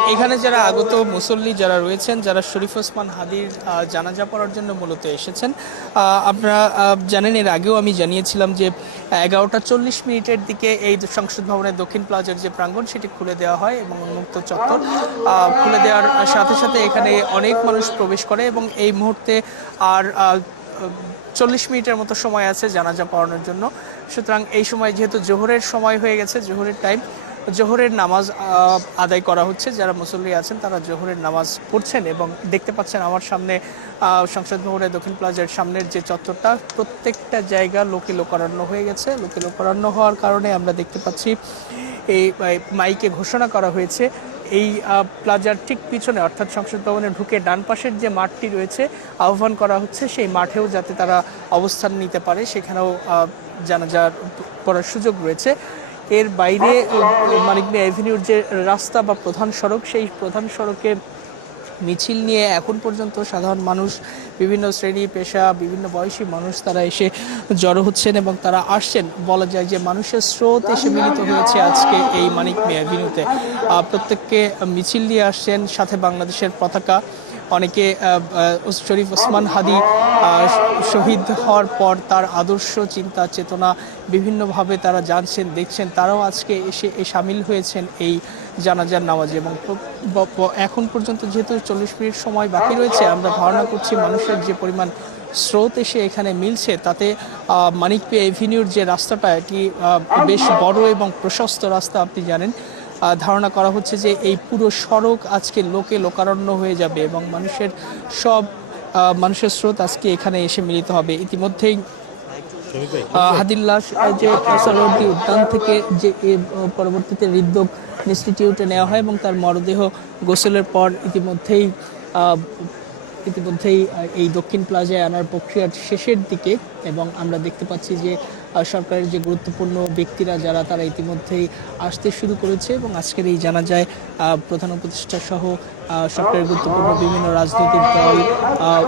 এখানে যারা আগত মুসল্লি যারা রয়েছেন, যারা শরীফ ওসমান হাদির জানাজা পড়ার জন্য মূলত এসেছেন, আপনারা জানেন এর আগেও আমি জানিয়েছিলাম যে 11টা 40 মিনিটের দিকে এই সংসদ ভবনের দক্ষিণ প্লাজার যে প্রাঙ্গণ সেটি খুলে দেওয়া হয় এবং উন্মুক্ত চত্বর খুলে দেওয়ার সাথে সাথে এখানে অনেক মানুষ প্রবেশ করে এবং এই মুহূর্তে আর 40 মিনিটের মতো সময় আছে জানাজা পড়ানোর জন্য। সুতরাং এই সময় যেহেতু জোহরের সময় হয়ে গেছে, জোহরের টাইম, জোহরের নামাজ আদায় করা হচ্ছে। যারা মুসল্লি আছেন তারা জোহরের নামাজ পড়ছেন এবং দেখতে পাচ্ছেন আমার সামনে সংসদ ভবনের দক্ষিণ প্লাজার সামনের যে চত্বরটা, প্রত্যেকটা জায়গা লোকে লোকারণ্য হয়ে গেছে। লোকে লোকারণ্য হওয়ার কারণে আমরা দেখতে পাচ্ছি এই মাইকে ঘোষণা করা হয়েছে এই প্লাজার ঠিক পিছনে, অর্থাৎ সংসদ ভবনে ঢুকে ডান পাশের যে মাঠটি রয়েছে, আহ্বান করা হচ্ছে সেই মাঠেও যাতে তারা অবস্থান নিতে পারে, সেখানেও জানাজার পড়ার সুযোগ রয়েছে। এর বাইরে মানিক মিয়া এভিনিউর যে রাস্তা বা প্রধান সড়ক, সেই প্রধান সড়কে মিছিল নিয়ে এখন পর্যন্ত সাধারণ মানুষ, বিভিন্ন শ্রেণী পেশা, বিভিন্ন বয়সী মানুষ তারা এসে জড়ো হচ্ছেন এবং তারা আসছেন। বলা যায় যে মানুষের স্রোত এসে মিলিত হয়েছে আজকে এই মানিক মিয়া এভিনিউতে। প্রত্যেককে মিছিল নিয়ে আসছেন, সাথে বাংলাদেশের পতাকা। অনেকে শরীফ ওসমান হাদি শহীদ হওয়ার পর তার আদর্শ, চিন্তা, চেতনা বিভিন্নভাবে তারা জানছেন, দেখছেন, তারাও আজকে এসে সামিল হয়েছেন এই জানাজার নামাজে। এবং এখন পর্যন্ত যেহেতু 40 মিনিট সময় বাকি রয়েছে, আমরা ধারণা করছি মানুষের যে পরিমাণ স্রোত এসে এখানে মিলছে, তাতে মানিক মিয়া এভিনিউর যে রাস্তাটা, এটি বেশ বড় এবং প্রশস্ত রাস্তা, আপনি জানেন। ধারণা করা হচ্ছে যে এই পুরো সড়ক আজকে লোকে লোকারণ্য হয়ে যাবে এবং মানুষের স্রোত আজকে এখানে এসে মিলিত হবে। ইতিমধ্যেই হাদির লাশ যে সরোয়ার্দী উদ্যান থেকে যে পরবর্তীতে হৃদরোগ ইনস্টিটিউটে নেওয়া হয় এবং তার মরদেহ গোসলের পর ইতিমধ্যেই এই দক্ষিণ প্লাজায় আনার প্রক্রিয়ার শেষের দিকে। এবং আমরা দেখতে পাচ্ছি যে সরকারের যে গুরুত্বপূর্ণ ব্যক্তিরা যারা, তারা ইতিমধ্যেই আসতে শুরু করেছে এবং আজকের এই জানাজায় প্রধান উপদেষ্টা সহ সরকারের গুরুত্বপূর্ণ বিভিন্ন রাজনৈতিক দল,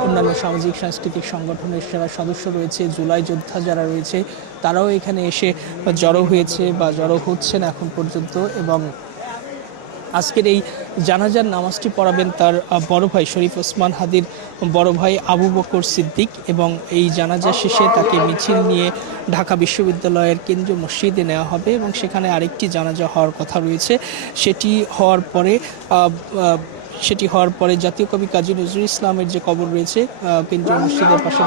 অন্যান্য সামাজিক সাংস্কৃতিক সংগঠনের যারা সদস্য রয়েছে, জুলাই যোদ্ধা যারা রয়েছে, তারাও এখানে এসে জড়ো হয়েছে বা জড়ো হচ্ছেন এখন পর্যন্ত। এবং আজকের এই জানাজার নামাজটি পড়াবেন তার বড় ভাই, শরীফ ওসমান হাদির বড় ভাই আবু বকর সিদ্দিক। এবং এই জানাজা শেষে তাকে মিছিল নিয়ে ঢাকা বিশ্ববিদ্যালয়ের কেন্দ্রীয় মসজিদে নেওয়া হবে এবং সেখানে আরেকটি জানাজা হওয়ার কথা রয়েছে। সেটি হওয়ার পরে জাতীয় কবি কাজী নজরুল ইসলামের যে কবর রয়েছে কেন্দ্রীয় মসজিদের পাশে